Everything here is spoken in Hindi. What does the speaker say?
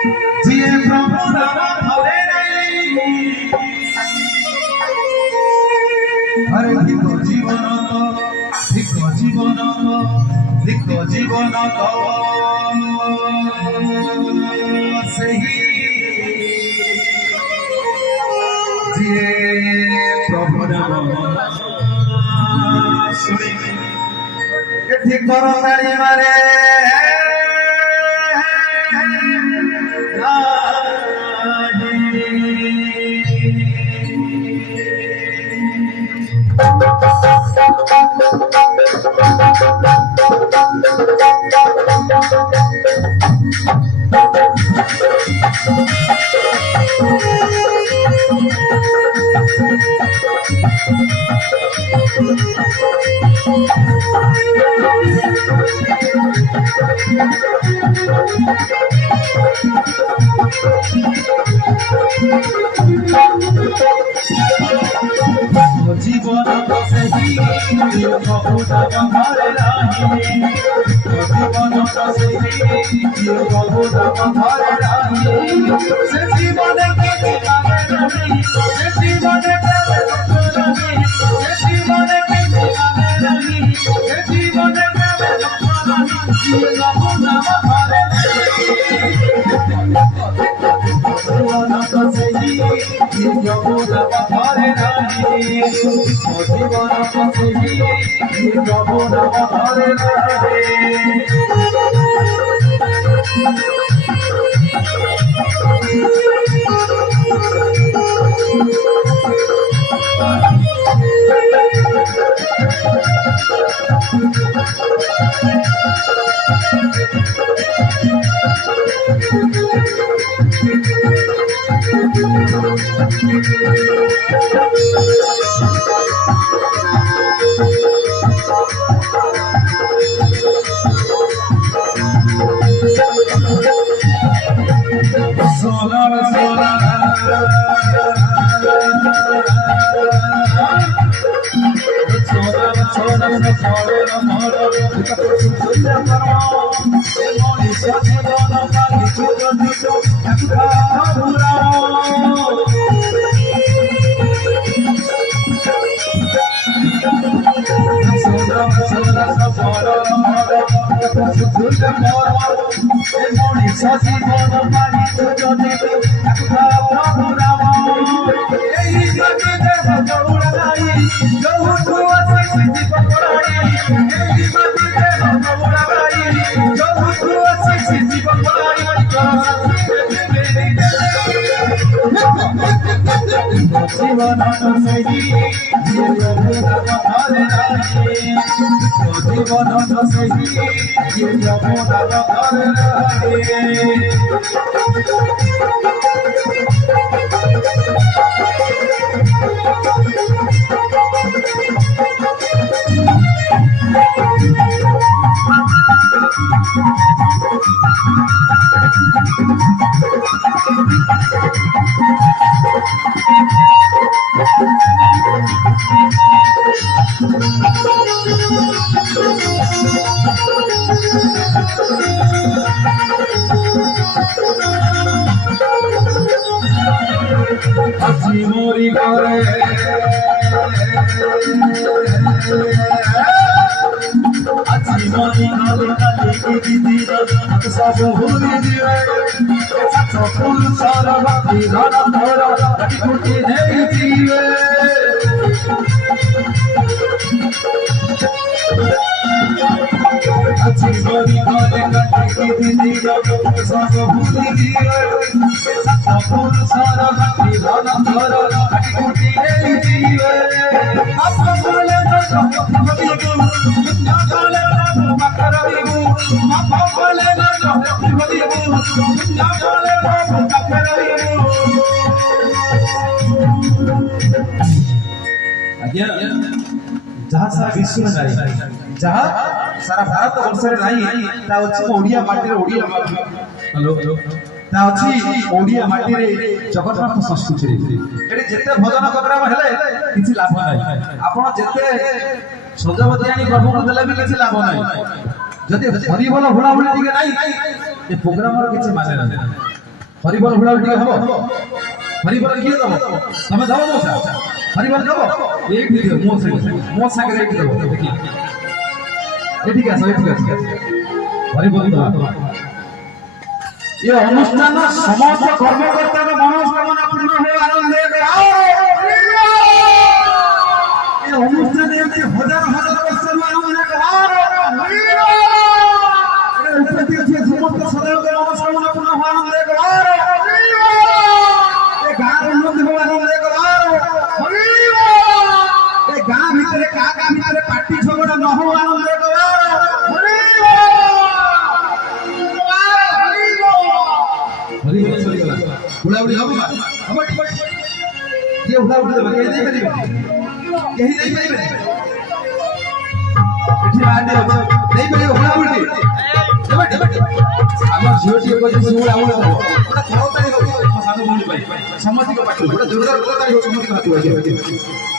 जिए प्रभु नाम धरे नहीं हरे धिक जीवन तो धिक जीवन तो धिक जीवन तो सही जिए प्रभु नाम सुनी धिक ताड़ी मारे जीवन तो सही प्रभु नाम धरे नहीं जीवन तो सही प्रभु नाम धरे नहीं से जीवन के जीवन नहीं से जीवन के नहीं से जीवन के जीवन नहीं से जीवन के प्रभु नाम धरे जीवन तो सही प्रभु नाम धरे नहीं जीवन तो सही प्रभु नाम धरे नहीं जीवन तो सही प्रभु नाम धरे नहीं जीवन तो सही प्रभु नाम धरे नहीं हसी मोरी करे हसी मोरी करे कली की दीदी सब भूली दिए सचो फूल सारा भक्ति धन धरा कुटी नहीं जीवे हसी मोरी करे कली की दीदी सब भूली दिए सचो फूल सारा भक्ति धन धरा कुटी नहीं जीवे आप बोले तो जहाँ सारा विश्व में नहीं जहाँ सारा भारत वर्ष में नहीं ता अछि ओडिया माटी रे ओडिया हेलो ता अछि ओडिया माटी रे जगन्नाथ संस्कृति रे एडी जेते भजन प्रोग्राम हेले किछि लाभ नाही आपण जेते सजवती आनी प्रभु को देले भी किछि लाभ नाही जदि हरि बोल हुड़ा हुड़ी दिके नाही ए प्रोग्राम रो किछि माने नाही हरिबल हुड़ा टिके हबो हरिबल किए दबो तमे दबो मोसा हरिबल दबो एक दियो मोसा के एक दबो देखि एठी का सही ठीक আছে हरिबल दबो ये अनुष्ठान समस्त कर्मकर्ता का मनोकामना पूर्ण हो आनंदे आओ ये अनुष्ठान ये हजार हजार वर्ष आनंदे आओ ये उपति আছে समस्त सदैव का मनोकामना पूर्ण हो आनंदे आओ ये गांव उन्नति हो आनंदे आओ ये गांव भीतर काका भीतर पार्टी झगड़ा न हो आनंदे आओ हरिबल सरी गला उड़ा उड़ी हबो हम ये उड़ा उड़ी देबे केही दे परिबे केही दे परिबे एठी आदे दे परिबे उड़ा उड़ी देबे हमर झियोटी को जे उड़ा उड़ी देबो ओटा थरो तारी हो सानो बोली पाई समझी को पाटी ओटा जोरदार तारी हो समझी को हाथ